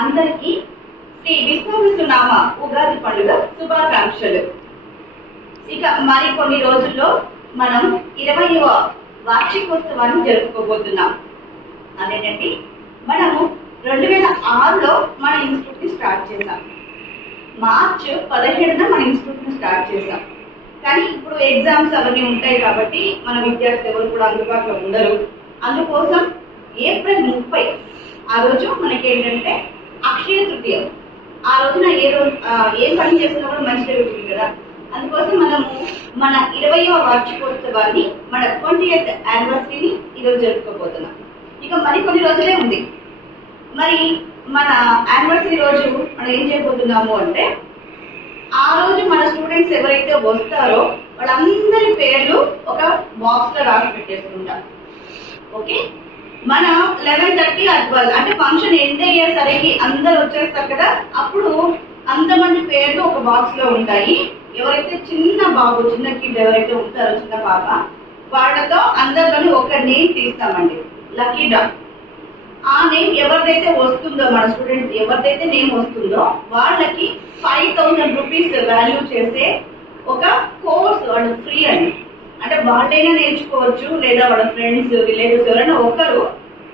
అందరికీ శ్రీ విశ్వవిష్ణునామ ఉగాది పండుగ శుభాకాంక్షలు. ఇక మరి కొన్ని రోజుల్లో మనం 20వ వార్షికోత్సవాన్ని జరుపుకోబోతున్నాం. అదేనండి, మనము 2006లో మన ఇన్స్టిట్యూట్ ని స్టార్ట్ చేశాం. మార్చ్ 17న మన ఇన్స్టిట్యూట్ ని స్టార్ట్ చేశాం. కానీ ఇప్పుడు ఎగ్జామ్స్ అవన్నీ ఉంటాయి కాబట్టి మన విద్యార్థులు ఎవరు కూడా అందుబాటులో ఉండరు. అందుకోసం ఏప్రిల్ 30 ఆ రోజు మనకి ఏంటంటే అక్షయ తృతీయ. ఆ రోజున ఏం పని చేస్తున్నా కూడా మంచి జరుగుతుంది కదా. అందుకోసం మనము మన 20వ వార్షికోత్సవాన్ని, మన 20th యానివర్సరీని ఈరోజు జరుపుకోబోతున్నాం. ఇక మరికొన్ని రోజులే ఉంది. మరి మన యానివర్సరీ రోజు మనం ఏం చేయబోతున్నాము అంటే, ఆ రోజు మన స్టూడెంట్స్ ఎవరైతే వస్తారో వాళ్ళందరి పేర్లు ఒక బాక్స్ లో రాసి పెట్టేసుకుంటాం. ఓకే, మన 11:30 at 12 అంటే ఫంక్షన్ ఎండ్ అయ్యేసరికి అందరు వచ్చేస్తారు కదా, అప్పుడు అంతమంది పేర్లు ఒక బాక్స్ లో ఉంటాయి. ఎవరైతే చిన్న బాబు, చిన్న కిడ్ ఎవరైతే ఉంటారో, చిన్న పాప, వాళ్ళతో అందరిలోని ఒక నేమ్ తీస్తామండి, లక్కీ డ్రా. ఆ నేమ్ ఎవరిదైతే వస్తుందో, మన స్టూడెంట్స్ ఎవరిదైతే నేమ్ వస్తుందో వాళ్ళకి 5000 రూపీస్ వాల్యూ చేసే ఒక కోర్స్ వాళ్ళు ఫ్రీ అండి. అంటే వాళ్ళైనా నేర్చుకోవచ్చు, లేదా వాళ్ళ ఫ్రెండ్స్, రిలేటివ్స్ ఎవరైనా ఒకరు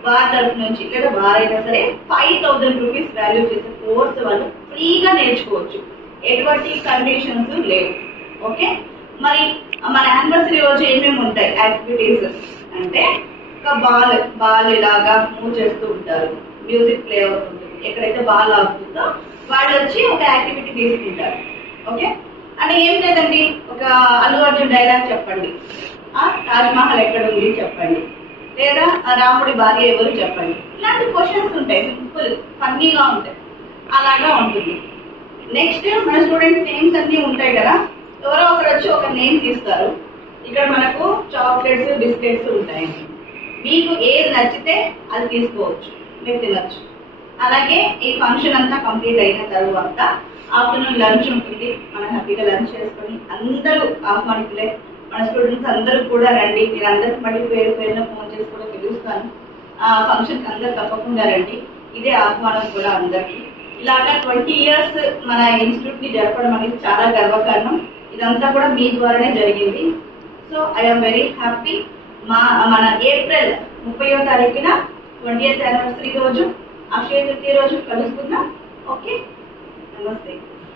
వారి తరఫు నుంచి, లేదా వారైనా సరే 5000 రూపీస్ వాల్యూ చేసే కోర్స్ వాళ్ళు ఫ్రీగా నేర్చుకోవచ్చు. ఎటువంటి కండిషన్స్ లేవు. ఓకే, మరి మన యానివర్సరీ రోజు ఏమేమి ఉంటాయి యాక్టివిటీస్ అంటే, ఒక బాల్ ఇలాగా మూవ్ చేస్తూ ఉంటారు, మ్యూజిక్ ప్లే అవుతుంది, ఎక్కడైతే బాల్ ఆగుతుందో వాళ్ళు వచ్చి ఒక యాక్టివిటీ తీసుకుంటారు. ఓకే, అంటే ఏం లేదండి, ఒక అల్లు అర్జున్ డైలాగ్ చెప్పండి, తాజ్ మహల్ ఎక్కడ ఉంది చెప్పండి, లేదా రాముడి భార్య ఎవరు చెప్పండి. ఇలాంటి క్వశ్చన్స్ ఉంటాయి, సింపుల్ ఫన్నీగా ఉంటాయి, అలాగా ఉంటుంది. నెక్స్ట్ మన స్టూడెంట్స్ నేమ్స్ అన్ని ఉంటాయి కదా, ఎవరో ఒకరు వచ్చి ఒక నేమ్ తీస్తారు. ఇక్కడ మనకు చాక్లెట్స్, బిస్కెట్స్ ఉంటాయి. మీకు ఏది నచ్చితే అది తీసుకోవచ్చు, మీరు తినచ్చు. అలాగే ఈ ఫంక్షన్ అంతా కంప్లీట్ అయిన తర్వాత ఆఫ్టర్నూన్ లంచ్ ఉంటుంది. మనం హ్యాపీగా లంచ్ చేసుకొని అందరూ ఆహ్వానితులే, మన స్టూడెంట్స్ అందరూ కూడా రండి. నేను అందరికి మళ్ళీ పేరు పేరున ఫోన్ చేసి కూడా పిలుస్తాను. ఆ ఫంక్షన్కి అందరు తప్పకుండా రండి. ఇదే ఆహ్వానం కూడా అందరికి. ఇలాగా 20 years మన ఇన్స్టిట్యూట్ ని జరపడం అనేది చాలా గర్వకారణం. ఇదంతా కూడా మీ ద్వారానే జరిగింది. So I'm very happy. మన ఏప్రిల్ 30వ తారీఖున 20th యానివర్సరీ రోజు, అక్షయ తృతీయ రోజు కలుసుకుందాం. ఓకే, నమస్తే.